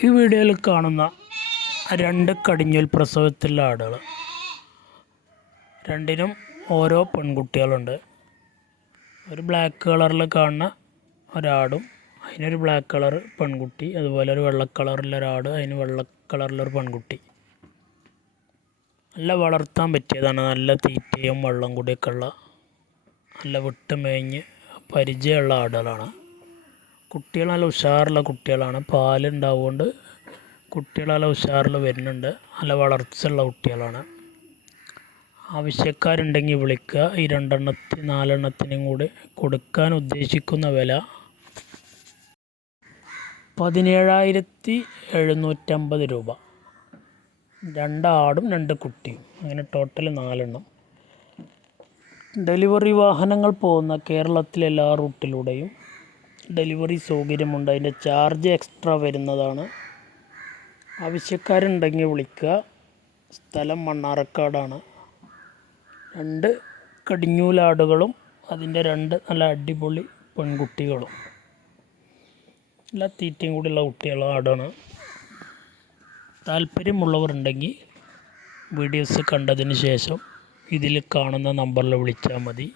ഈ വീഡിയോയിൽ കാണുന്ന രണ്ട് കടിഞ്ഞൂൽ പ്രസവത്തിലുള്ള ആടുകൾ, രണ്ടിനും ഓരോ പെൺകുട്ടികളുണ്ട്. ഒരു ബ്ലാക്ക് കളറിൽ കാണുന്ന ഒരാടും അതിനൊരു ബ്ലാക്ക് കളർ പെൺകുട്ടി, അതുപോലെ ഒരു വെള്ള കളറിലൊരാട് അതിന് വെള്ള കളറിലൊരു പെൺകുട്ടി. നല്ല വളർത്താൻ പറ്റിയതാണ്. നല്ല തീറ്റയും വെള്ളം കൂടിയൊക്കെ ഉള്ള നല്ല വിട്ട് മേഞ്ഞ് പരിചയമുള്ള ആടുകളാണ്. കുട്ടികൾ നല്ല ഉഷാറുള്ള കുട്ടികളാണ്. പാലുണ്ടാവുകൊണ്ട് കുട്ടികൾ നല്ല ഉഷാറിൽ വരുന്നുണ്ട്. നല്ല വളർച്ചയുള്ള കുട്ടികളാണ്. ആവശ്യക്കാരുണ്ടെങ്കിൽ വിളിക്കുക. ഈ നാലെണ്ണത്തിനും കൂടി കൊടുക്കാൻ ഉദ്ദേശിക്കുന്ന വില 17,750 രൂപ. രണ്ടാടും രണ്ട് കുട്ടിയും, അങ്ങനെ ടോട്ടൽ 4 എണ്ണം. ഡെലിവറി വാഹനങ്ങൾ പോകുന്ന കേരളത്തിലെ എല്ലാ റൂട്ടിലൂടെയും ഡെലിവറി സൗകര്യമുണ്ട്. അതിൻ്റെ ചാർജ് എക്സ്ട്രാ വരുന്നതാണ്. ആവശ്യക്കാരുണ്ടെങ്കിൽ വിളിക്കുക. സ്ഥലം മണ്ണാർക്കാടാണ്. 2 കടിഞ്ഞൂലാടുകളും അതിൻ്റെ 2 നല്ല അടിപൊളി പെൺകുട്ടികളും, നല്ല തീറ്റയും കൂടിയുള്ള കുട്ടികളും ആടാണ്. താല്പര്യമുള്ളവരുണ്ടെങ്കിൽ വീഡിയോസ് കണ്ടതിന് ശേഷം ഇതിൽ കാണുന്ന നമ്പറിൽ വിളിച്ചാൽ മതി.